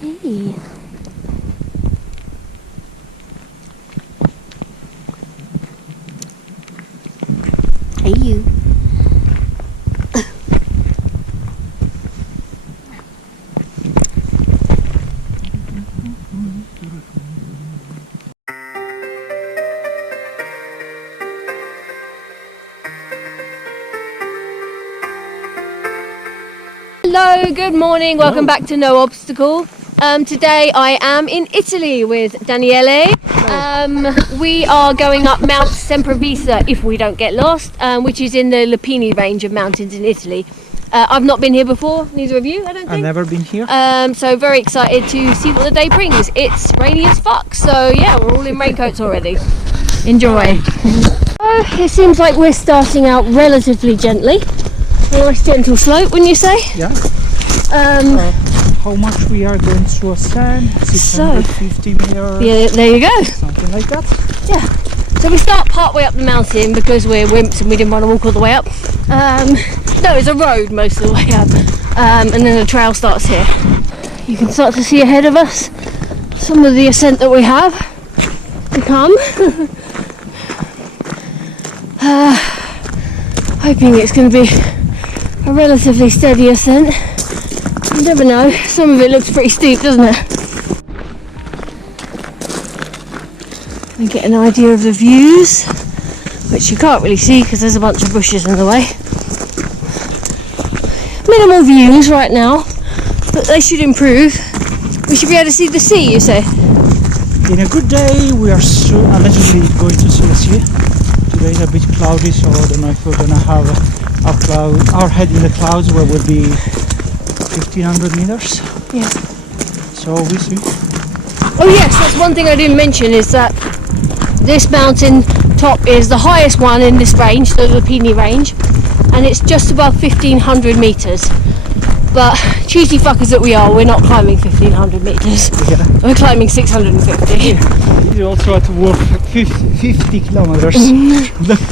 Hey. Hey you. Hello, good morning, welcome back to No Obstacle. Today I am in Italy with Daniele. We are going up Monte Semprevisa if we don't get lost, which is in the Lepini range of mountains in Italy. I've not been here before, neither of you, I don't think. I've never been here. So very excited to see what the day brings. It's rainy as fuck, so yeah, we're all in raincoats already. Enjoy. It seems like we're starting out relatively gently. A nice gentle slope, wouldn't you say? Yeah. How much we are going to ascend? 650 meters. Yeah, there you go. Something like that. Yeah. So we start part way up the mountain because we're wimps and we didn't want to walk all the way up. No, it's a road most of the way up. And then the trail starts here. You can start to see ahead of us some of the ascent that we have to come. Hoping it's going to be a relatively steady ascent. You never know, some of it looks pretty steep, doesn't it? And get an idea of the views, which you can't really see because there's a bunch of bushes in the way. Minimal views right now, but they should improve. We should be able to see the sea, you say? In a good day, we are allegedly going to see the sea. Today is a bit cloudy, so I don't know if we're going to have our head in the clouds where we'll be 1500 meters. Yeah. So we see. Oh yes, that's one thing I didn't mention is that this mountain top is the highest one in this range, the Lepini range, and it's just above 1500 meters. But cheeky fuckers that we are, we're not climbing 1500 meters. Yeah. We're climbing 650. We're also at work 50 kilometers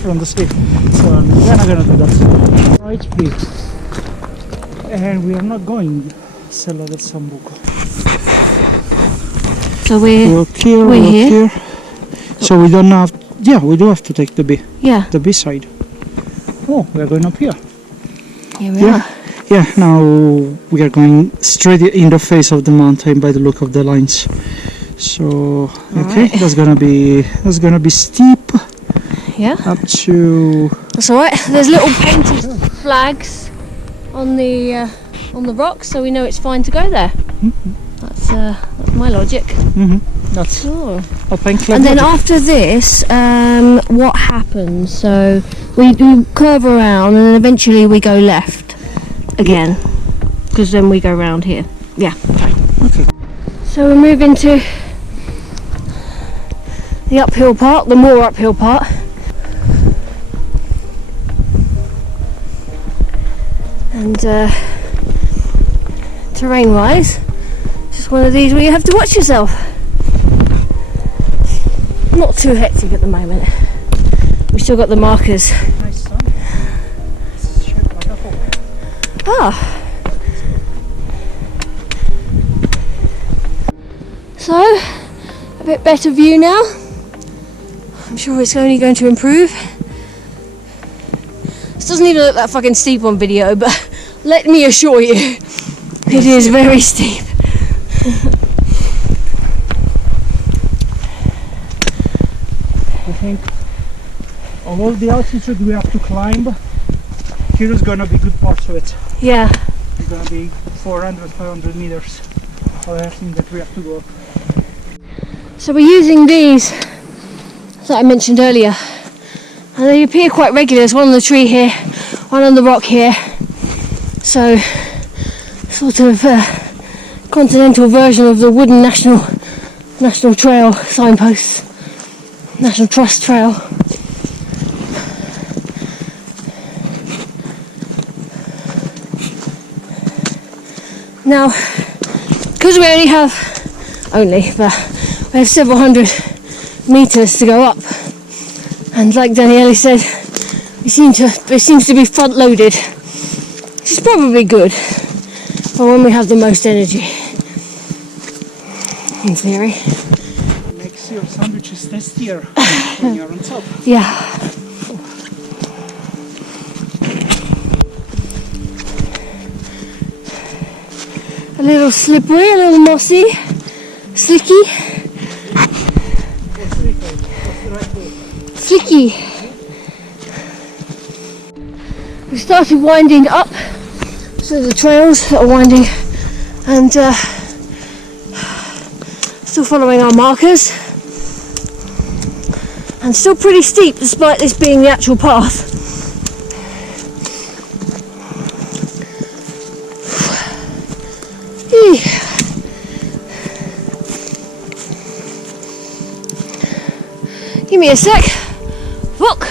from the sea. So we're not gonna do that. Right, please. And we are not going Sella del Sambuco. So we're here. So we don't have. Yeah, we do have to take the B side. Oh, we are going up here. Here we are. Yeah, now we are going straight in the face of the mountain by the look of the lines. So okay, right. That's gonna be steep. Yeah. Up to. That's all right. There's little painted flags on the rocks, so we know it's fine to go there. Mm-hmm. That's my logic. Mm-hmm. That's sure. And then after this, what happens? So we curve around, and then eventually we go left again, because then we go round here. Yeah. Fine. Okay. So we move into the uphill part, the more uphill part. And terrain-wise, just one of these where you have to watch yourself. Not too hectic at the moment. We've still got the markers. Nice sun. It's shaped like a hole. Ah. So, a bit better view now. I'm sure it's only going to improve. This doesn't even look that fucking steep on video, but let me assure you, it is very steep. I think of all the altitude we have to climb, here is gonna be good parts of it. Yeah. It's gonna be 400, 500 meters. Other thing that we have to go up. So we're using these that I mentioned earlier, and they appear quite regular. There's one on the tree here, one on the rock here. So, sort of continental version of the wooden national trail signposts, National Trust Trail. Now, because we only have several hundred meters to go up, and like Daniele said, it seems to be front loaded, which is probably good for when we have the most energy. in theory. Makes your sandwiches tastier when you're on top. Yeah. A little slippery, a little mossy, slicky. Slicky. We started winding up, so the trails that are winding, and still following our markers, and still pretty steep despite this being the actual path. Give me a sec. Look.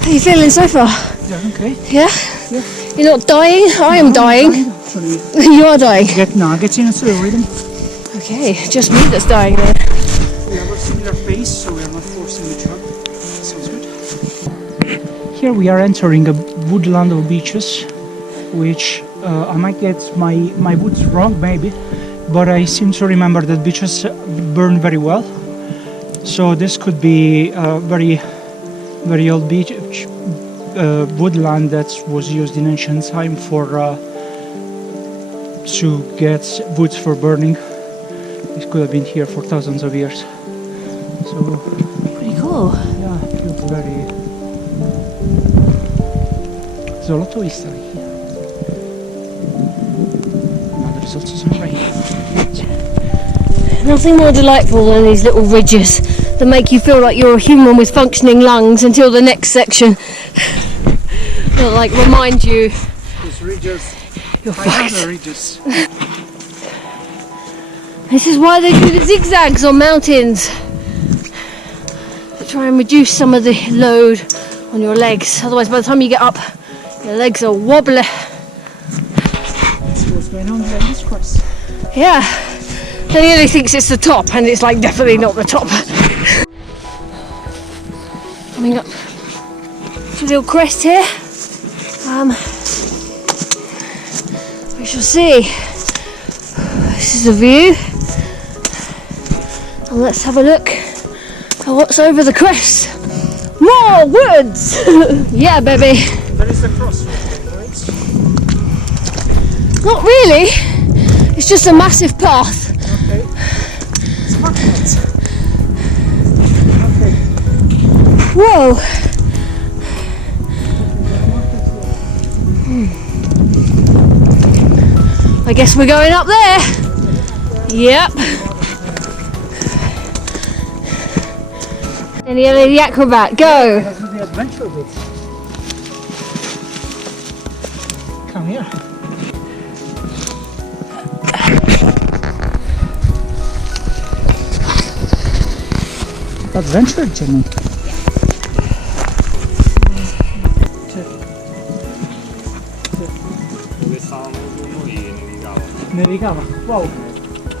How are you feeling so far? Yeah, okay. Yeah? Yeah. You're not dying? I am dying. You are dying. Gets into the rhythm. Okay, just me that's dying then. We have a similar pace, so we are not forcing each other. Sounds good. Here we are entering a woodland of beaches, which I might get my woods wrong maybe, but I seem to remember that beaches burn very well. So this could be a very old beach woodland that was used in ancient time for to get wood for burning. It could have been here for thousands of years. So Pretty cool. yeah, it feels very. There's a lot of history here. Now there's also some rain. Nothing more delightful than these little ridges that make you feel like you're a human with functioning lungs until the next section. That like remind you These ridges. you're fucked. Ridges. This is why they do the zigzags on mountains, to try and reduce some of the load on your legs. Otherwise, by the time you get up, your legs are wobbly. Let's see what's going on here in this crest. Yeah, Daniele thinks it's the top, and it's like definitely not the top. Coming up to a little crest here. We shall see. This is the view. And let's have a look at what's over the crest. More woods! Yeah, baby. There is the crossroads, right? Not really. It's just a massive path. Okay. It's marked. Okay. Whoa. I guess we're going up there. Yep. Daniele the acrobat, go. Let's do the adventure bit. Come here. Adventure journey. Dove stavamo noi e nevicava. Nevicava? Wow.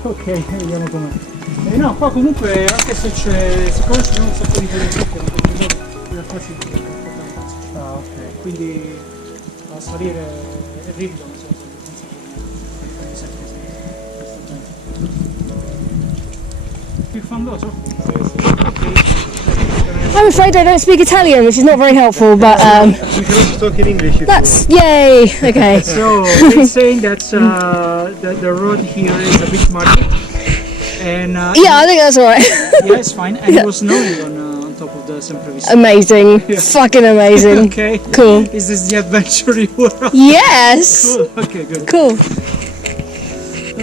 Ok, vediamo com'è. No, qua comunque anche se c'è, siccome ci sono un sacco di telescopi, in realtà si ah, ok, quindi a salire è ripido, nel senso più fangoso? I'm afraid I don't speak Italian, which is not very helpful, but We can also talk in English if that's yay. Okay. So it's saying that the road here is a bit muddy, and Yeah, I think that's alright. yeah, it's fine. And it was snowy on top of the Semprevisa. Amazing. Yeah. Fucking amazing. Okay. Cool. Is this the adventure you were on? Yes. Cool. Okay, good. Cool.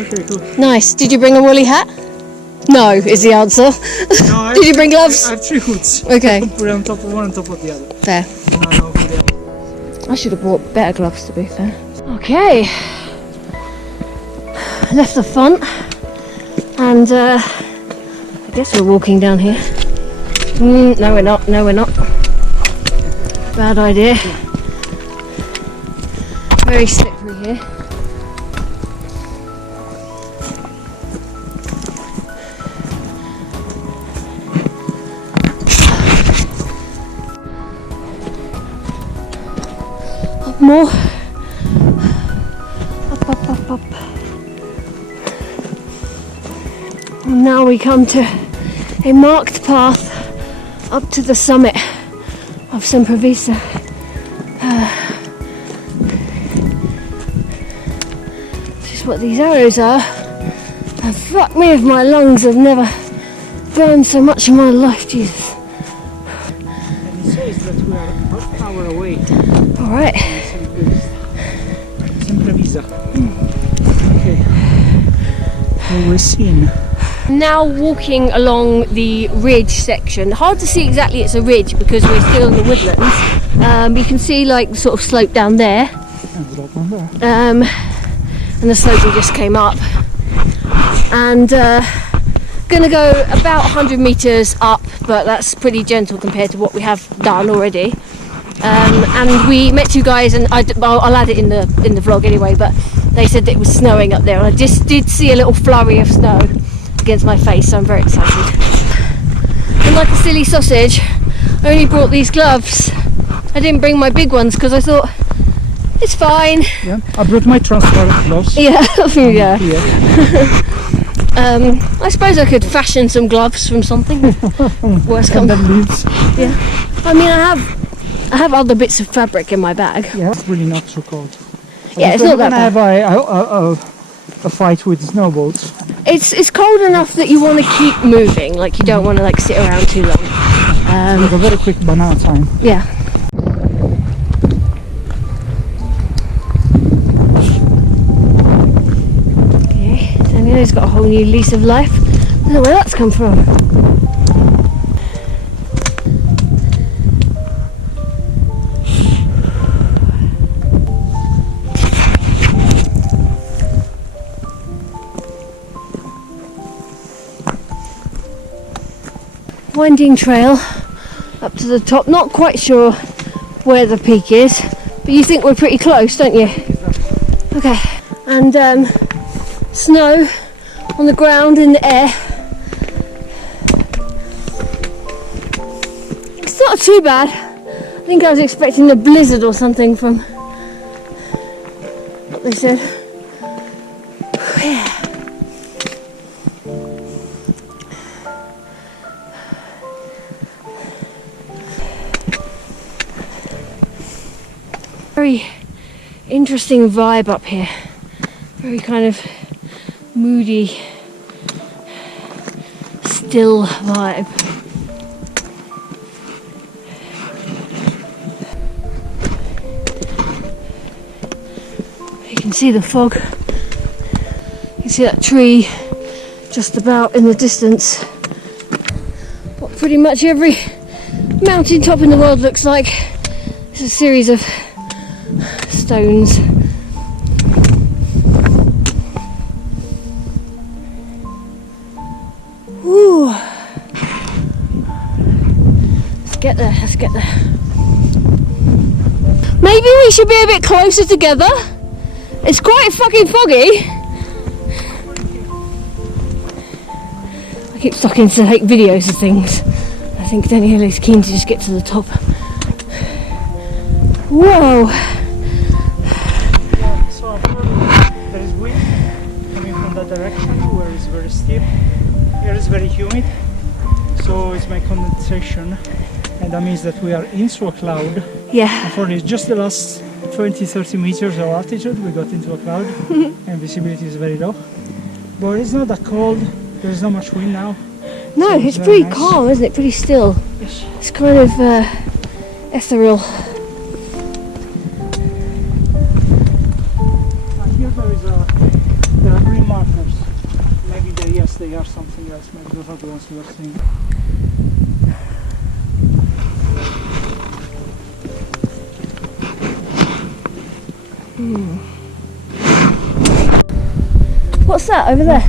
Okay, cool. Nice. Did you bring a woolly hat? No, is the answer. No, I Did you have bring gloves? I have 3 hoods. Okay. Put it on top of one, on top of the other. Fair. No, put it. I should have brought better gloves to be fair. Okay. Left the front and I guess we're walking down here. No we're not, no we're not. Bad idea. Very slippery here. Up more. Up, up, up, up. And now we come to a marked path up to the summit of Semprevisa. This is what these arrows are. And fuck me if my lungs have never burned so much in my life, Jesus. And it says that we are half hour away. Alright. Semprevisa. Okay. Well, we're seeing. Now walking along the ridge section. Hard to see exactly it's a ridge because we're still in the woodlands. You can see like the sort of slope down there. And the slope we just came up. And gonna go about 100 meters up, but that's pretty gentle compared to what we have done already. And we met two guys, and I'll add it in the vlog anyway, but they said that it was snowing up there, and I just did see a little flurry of snow against my face, so I'm very excited. And like a silly sausage, I only brought these gloves. I didn't bring my big ones because I thought it's fine. Yeah, I brought my transparent gloves. Yeah, yeah. Here. I suppose I could fashion some gloves from something. Worst comes. Yeah. I mean, I have other bits of fabric in my bag. Yeah, it's really not so cold. Yeah, it's not that bad. I have a fight with snowballs. It's cold enough that you want to keep moving, like you don't want to like sit around too long. Like a very quick banana time. Yeah. Okay, Daniele's got a whole new lease of life. I don't know where that's come from. Winding trail up to the top, not quite sure where the peak is, but you think we're pretty close, don't you? Okay, and snow on the ground, in the air. It's not too bad. I think I was expecting a blizzard or something from what they said. Yeah. Very interesting vibe up here. Very kind of moody, still vibe. You can see the fog. You can see that tree just about in the distance. What pretty much every mountain top in the world looks like. It's a series of stones. Ooh. Let's get there, let's get there. Maybe we should be a bit closer together. It's quite fucking foggy. I keep stopping to take videos of things. I think Daniele is keen to just get to the top. Whoa! So there is wind coming from that direction where it's very steep. Here is very humid, so it's my condensation, and that means that we are into a cloud. Yeah. Unfortunately, it's just the last 20-30 meters of altitude we got into a cloud, and visibility is very low. But it's not that cold. There's not much wind now. No, so it's pretty nice. calm, isn't it? Pretty still. Yes. It's kind of ethereal. Here there are green markers. Maybe they are something else. Maybe those are the ones we are seeing. What's that over there?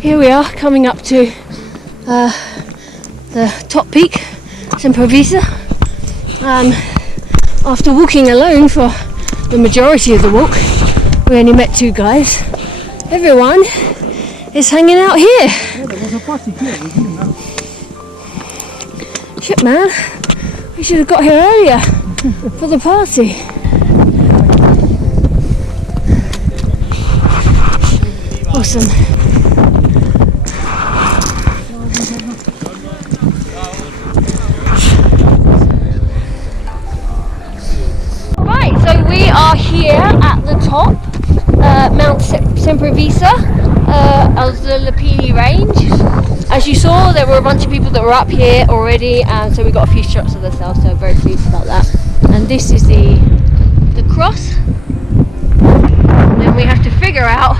Here we are, coming up to the top peak, Semprevisa. After walking alone for the majority of the walk, we only met two guys. Everyone is hanging out here. Yeah, there was a party here, we didn't know. Shit, man. We should have got here earlier for the party. Awesome. Right, so we are here at the top, Monte Semprevisa of the Lepini range. As you saw, there were a bunch of people that were up here already, and so we got a few shots of ourselves, so very pleased about that. And this is the cross. And then we have to figure out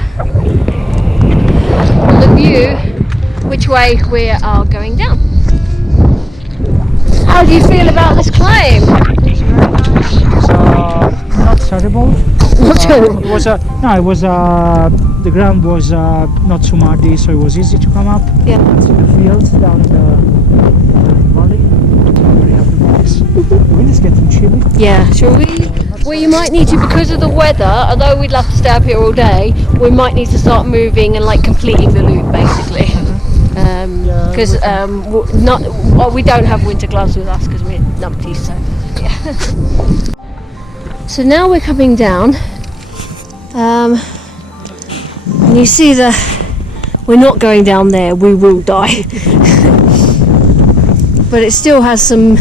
on the view which way we are going down. How do you feel about this climb? It's very nice. It's not terrible. Not terrible. It was the ground was not too muddy, so it was easy to come up. Yeah. To the fields down the valley. Very happy about this. The wind is getting chilly. Yeah, shall we? Well, you might need to, because of the weather, although we'd love to stay up here all day, we might need to start moving and like completing the loop basically. Because we don't have winter gloves with us because we're numpties, so yeah. So now we're coming down, and you see we're not going down there, we will die. But it still has some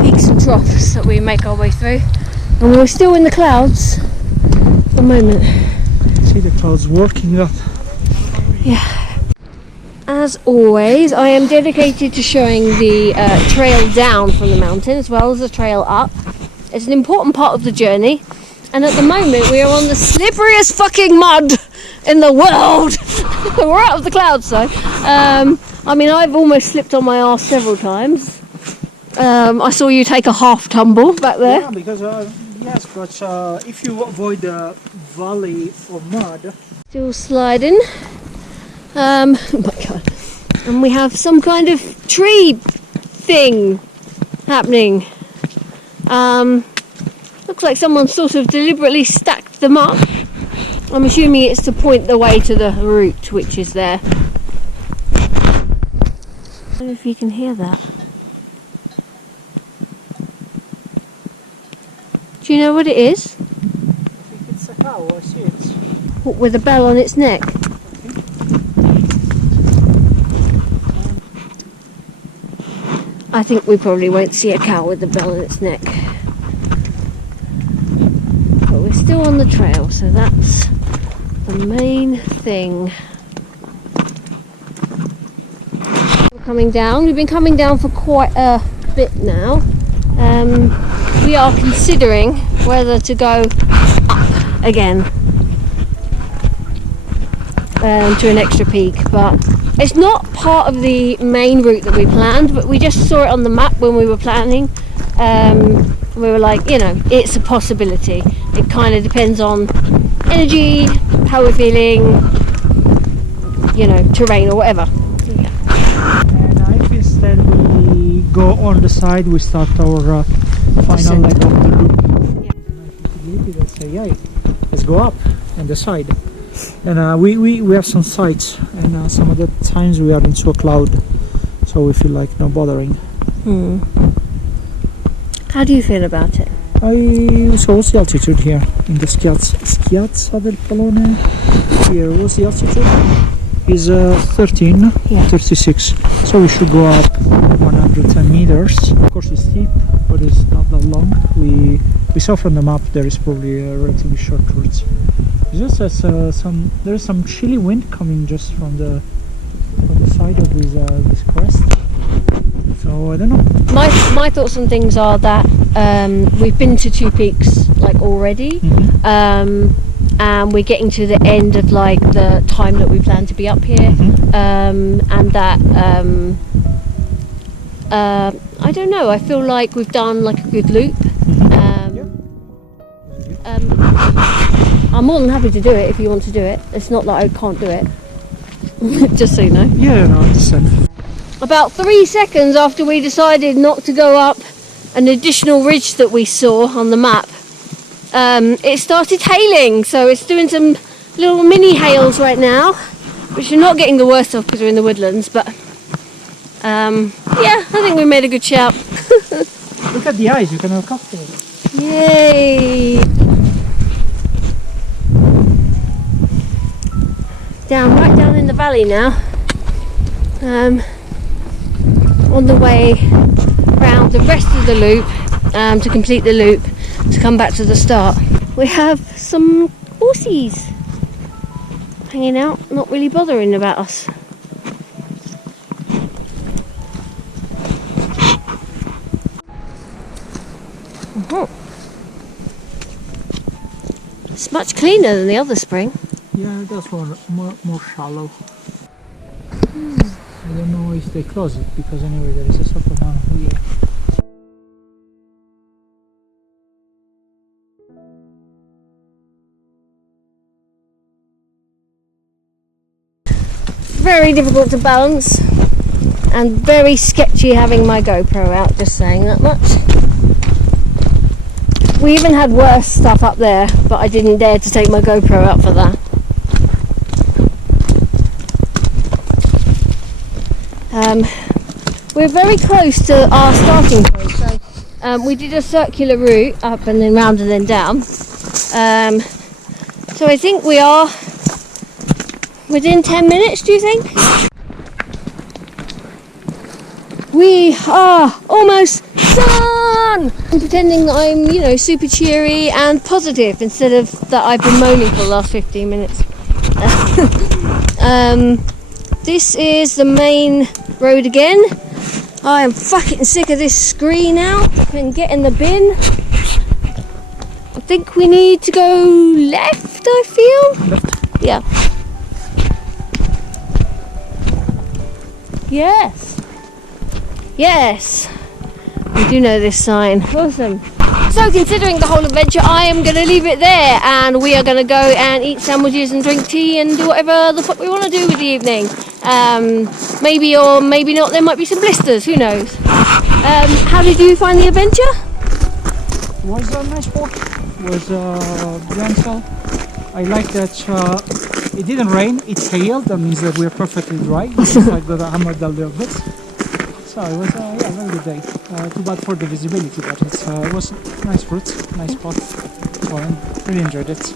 peaks and troughs that we make our way through. And we're still in the clouds at the moment. See the clouds working up. Yeah. As always, I am dedicated to showing the trail down from the mountain as well as the trail up. It's an important part of the journey. And at the moment we are on the slipperiest fucking mud in the world. We're out of the clouds though. I mean, I've almost slipped on my arse several times. I saw you take a half tumble back there. Yeah, because yes, but if you avoid the valley of mud. Still sliding. Oh my god. And we have some kind of tree thing happening. Looks like someone sort of deliberately stacked them up. I'm assuming it's to point the way to the route, which is there. I don't know if you can hear that. Do you know what it is? I think it's a cow, I see it. What, with a bell on its neck? I think we probably won't see a cow with a bell on its neck. But we're still on the trail, so that's the main thing. We're coming down. We've been coming down for quite a bit now. We are considering whether to go up again to an extra peak, but it's not part of the main route that we planned, but we just saw it on the map when we were planning. We were like, you know, it's a possibility. It kind of depends on energy, how we're feeling, you know, terrain or whatever. So, yeah. And if instead we go on the side, we start our final leg of the loop. Yeah. Let's say, yeah, let's go up on the side. And we have some sights, and some of the times we are into a cloud, so we feel like no bothering. How do you feel about it? So what's the altitude here in the Schiazza del Polone? Here, what's the altitude? Is 13, Yeah. 36. So we should go up 110 meters. Of course it's steep, but it's not that long. We saw from the map there is probably a relatively short route. It's just as there's some chilly wind coming just from the side of this crest. So I don't know. My thoughts on things are that we've been to two peaks like already, and we're getting to the end of like the time that we plan to be up here, and that I don't know. I feel like we've done like a good loop. I'm more than happy to do it if you want to do it. It's not that I can't do it. Just so you know. Yeah, no, I understand. About 3 seconds after we decided not to go up an additional ridge that we saw on the map, it started hailing. So it's doing some little mini hails right now, which we're not getting the worst of because we're in the woodlands, but Yeah, I think we made a good shout. Look at the eyes, you can have a cocktail. Yay! Right down in the valley now. On the way round the rest of the loop to complete the loop to come back to the start. We have some horsies hanging out, not really bothering about us. It's much cleaner than the other spring. Yeah, that's more shallow. I don't know if they close it because anyway there is a sort of down here. Very difficult to balance and very sketchy having my GoPro out, just saying that much. We even had worse stuff up there, but I didn't dare to take my GoPro out for that. We're very close to our starting point, so we did a circular route up and then round and then down. So I think we are within 10 minutes, do you think? We are almost done! I'm pretending that I'm, you know, super cheery and positive instead of that I've been moaning for the last 15 minutes. This is the main road again. I am fucking sick of this screen now. I can get in the bin. I think we need to go left, I feel. Left. Yeah. Yes. Yes. We do know this sign. Awesome. So considering the whole adventure, I am going to leave it there and we are going to go and eat sandwiches and drink tea and do whatever the fuck we want to do with the evening. Maybe or maybe not, there might be some blisters, who knows. How did you find the adventure? It was a nice walk. It was gentle. I like that it didn't rain, it hailed, that means that we are perfectly dry. I got hammered a little bit. So it was a very good day. Too bad for the visibility, but it was nice route, nice spot. So I really enjoyed it.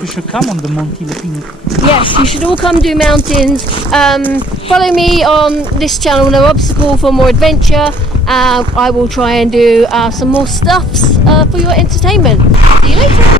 You should come on the Monte Lepini. Yes, you should all come do mountains. Follow me on this channel, No Obstacle, for more adventure. I will try and do some more stuffs for your entertainment. See you later.